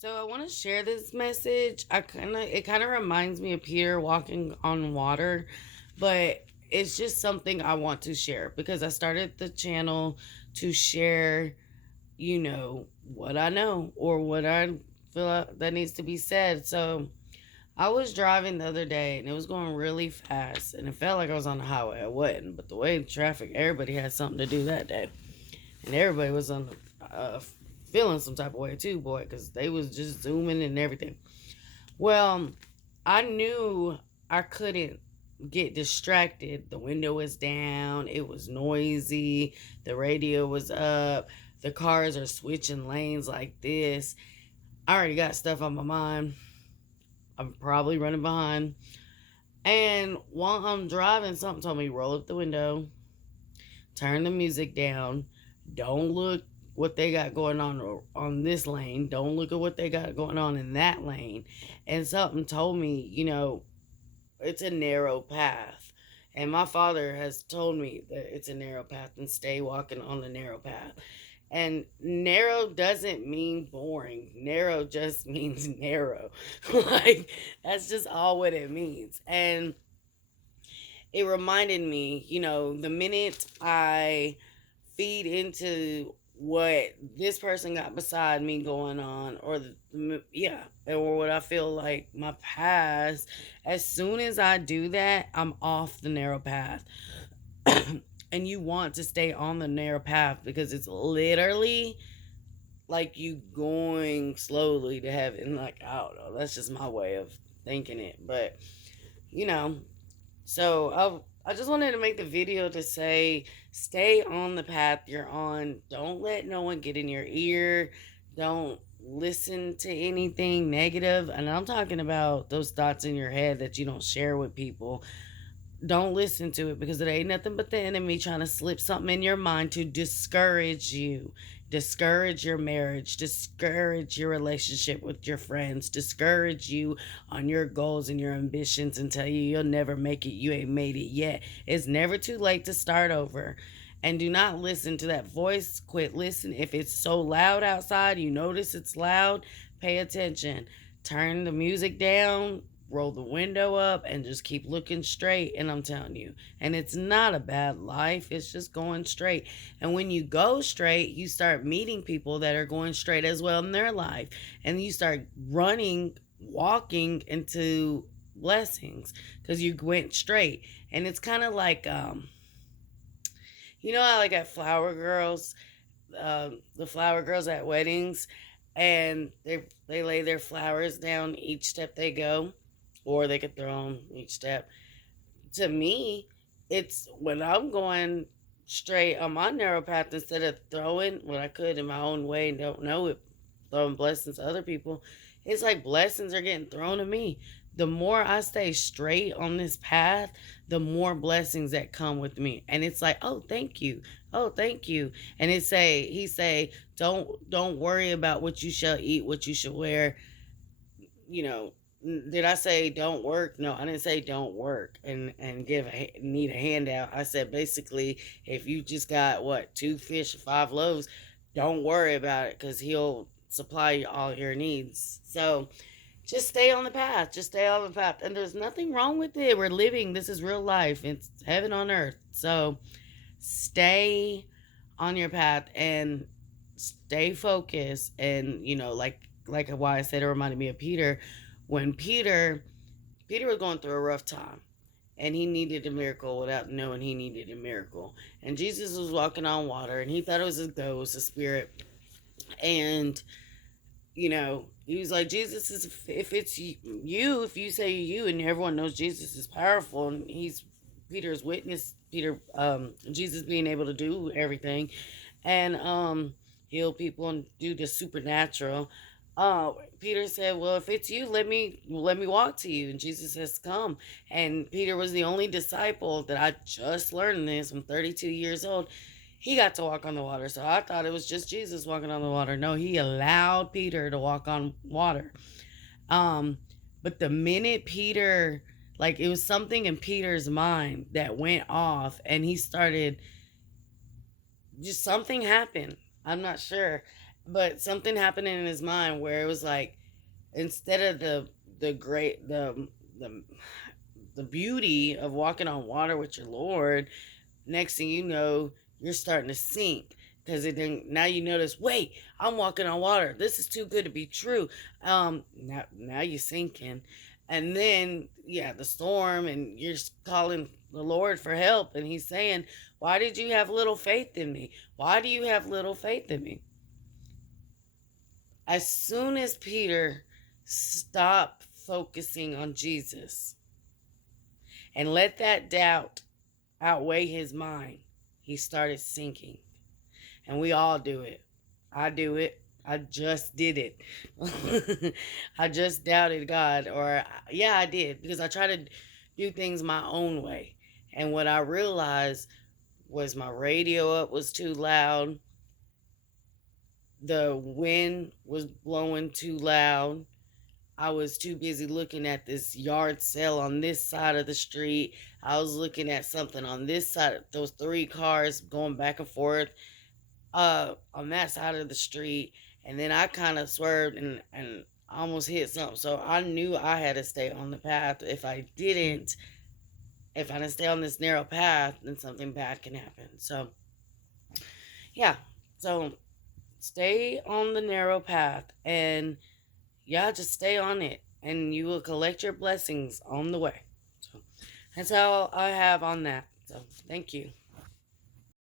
So I want to share this message. It kind of reminds me of Peter walking on water, but it's just something I want to share because I started the channel to share, what I know or what I feel that needs to be said. So I was driving the other day and it was going really fast and it felt like I was on the highway. I wasn't, but the way the traffic, everybody had something to do that day, and everybody was on the feeling some type of way too, boy, because they was just zooming and everything. Well, I knew I couldn't get distracted. The window was down, it was noisy, the radio was up, the cars are switching lanes like this. I already got stuff on my mind. I'm probably running behind. And while I'm driving, something told me roll up the window, turn the music down, don't look what they got going on this lane, don't look at what they got going on in that lane. And something told me, it's a narrow path. And my father has told me that it's a narrow path and stay walking on the narrow path. And narrow doesn't mean boring. Narrow just means narrow. Like, that's just all what it means. And it reminded me, the minute I feed into what this person got beside me going on, or yeah, or what I feel like my past, as soon as I do that, I'm off the narrow path. And you want to stay on the narrow path because it's literally like you going slowly to heaven. Like, I don't know, that's just my way of thinking it. But you know so I just wanted to make the video to say, stay on the path you're on. Don't let no one get in your ear. Don't listen to anything negative. And I'm talking about those thoughts in your head that you don't share with people. Don't listen to it because it ain't nothing but the enemy trying to slip something in your mind to discourage you, discourage your marriage, discourage your relationship with your friends, discourage you on your goals and your ambitions, and tell you you'll never make it. You ain't made it yet. It's never too late to start over. And do not listen to that voice. Quit listening. If it's so loud outside, you notice it's loud, pay attention. Turn the music down, roll the window up, and just keep looking straight. And I'm telling you, and it's not a bad life, it's just going straight. And when you go straight, you start meeting people that are going straight as well in their life, and you start walking into blessings because you went straight. And it's kind of like how like at flower girls, the flower girls at weddings, and they lay their flowers down each step they go, or they could throw them each step. To me, it's when I'm going straight on my narrow path, instead of throwing what I could in my own way and don't know it, throwing blessings to other people, it's like blessings are getting thrown to me. The more I stay straight on this path, the more blessings that come with me. And it's like, oh, thank you. Oh, thank you. And he say, don't worry about what you shall eat, what you shall wear. You know, did I say don't work? No, I didn't say don't work and need a handout. I said basically, if you just got what, 2 fish, 5 loaves, don't worry about it because he'll supply all your needs. So just stay on the path. Just stay on the path, and there's nothing wrong with it. We're living. This is real life. It's heaven on earth. So stay on your path and stay focused. And like why I said it reminded me of Peter. When Peter was going through a rough time and he needed a miracle without knowing he needed a miracle. And Jesus was walking on water and he thought it was a ghost, a spirit. And he was like, Jesus is, if it's you, if you say you, and everyone knows Jesus is powerful, and he's Peter's witness, Jesus being able to do everything, and heal people and do the supernatural. Peter said, well, if it's you, let me walk to you. And Jesus says, come. And Peter was the only disciple that I just learned this. I'm 32 years old. He got to walk on the water. So I thought it was just Jesus walking on the water. No, he allowed Peter to walk on water. Um, but the minute Peter, like, it was something in Peter's mind that went off, and he started, just something happened. I'm not sure. But something happened in his mind where it was like, instead of the great the the beauty of walking on water with your Lord, next thing you know, you're starting to sink because it didn't. Now you notice, wait, I'm walking on water. This is too good to be true. Now you're sinking, and then yeah, the storm, and you're calling the Lord for help, and He's saying, "Why did you have little faith in me? Why do you have little faith in me?" As soon as Peter stopped focusing on Jesus and let that doubt outweigh his mind, he started sinking. And we all do it. I do it. I just did it. I just doubted God. Or, yeah, I did. Because I try to do things my own way. And what I realized was my radio up was too loud. The wind was blowing too loud. I was too busy looking at this yard sale on this side of the street. I was looking at something on this side, those three cars going back and forth on that side of the street. And then I kind of swerved and almost hit something. So I knew I had to stay on the path. If I didn't stay on this narrow path, then something bad can happen. So, yeah. So stay on the narrow path, and yeah, just stay on it, and you will collect your blessings on the way. So that's all I have on that. So thank you.